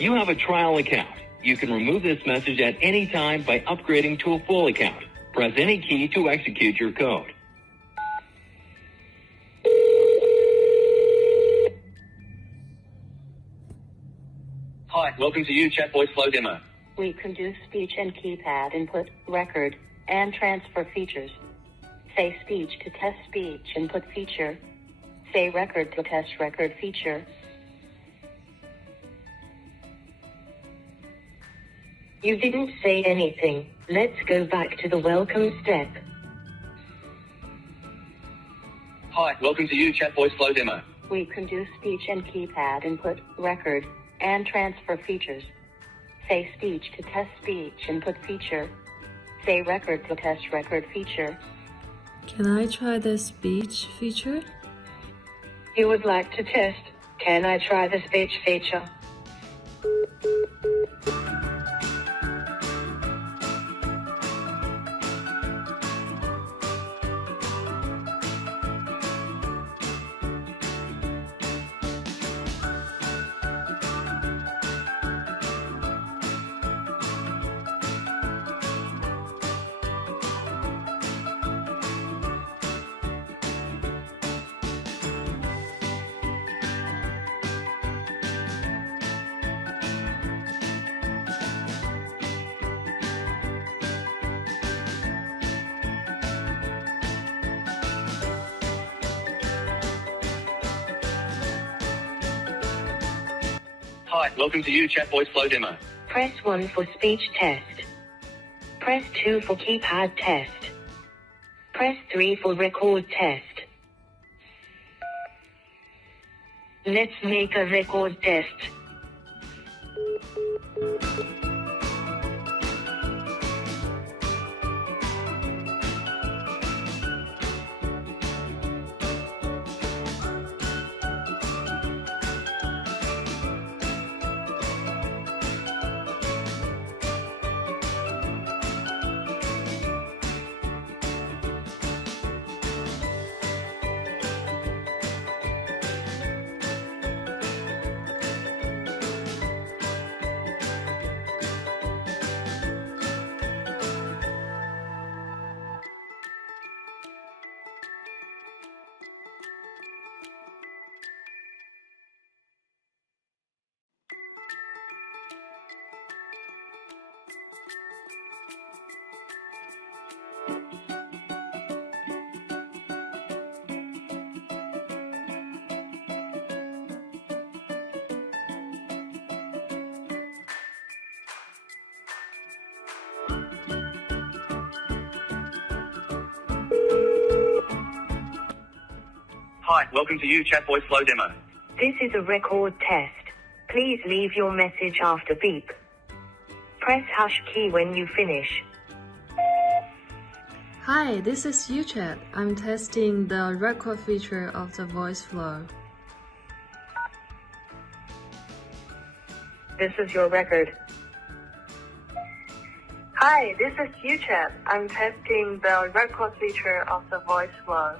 You have a trial account. You can remove this message at any time by upgrading to a full account. Press any key to execute your code. Hi, welcome to UChat Voice Flow Demo. We can do speech and keypad input, record, and transfer features. Say speech to test speech input feature. Say record to test record feature. You didn't say anything. Let's go back to the welcome step. Hi, welcome to UChat Voice Flow Demo. We can do speech and keypad input, record, and transfer features. Say speech to test speech input feature. Say record to test record feature. Can I try the speech feature? You would like to test. Can I try the speech feature? Hi, welcome to UChat Voice Flow Demo. Press 1 for speech test. Press 2 for keypad test. Press 3 for record test. Let's make a record test. Hi, welcome to UChat Voice Flow Demo. This is a record test. Please leave your message after beep. Press hash key when you finish. Hi, this is UChat. I'm testing the record feature of the voice flow. This is your record. Hi, this is UChat. I'm testing the record feature of the voice flow.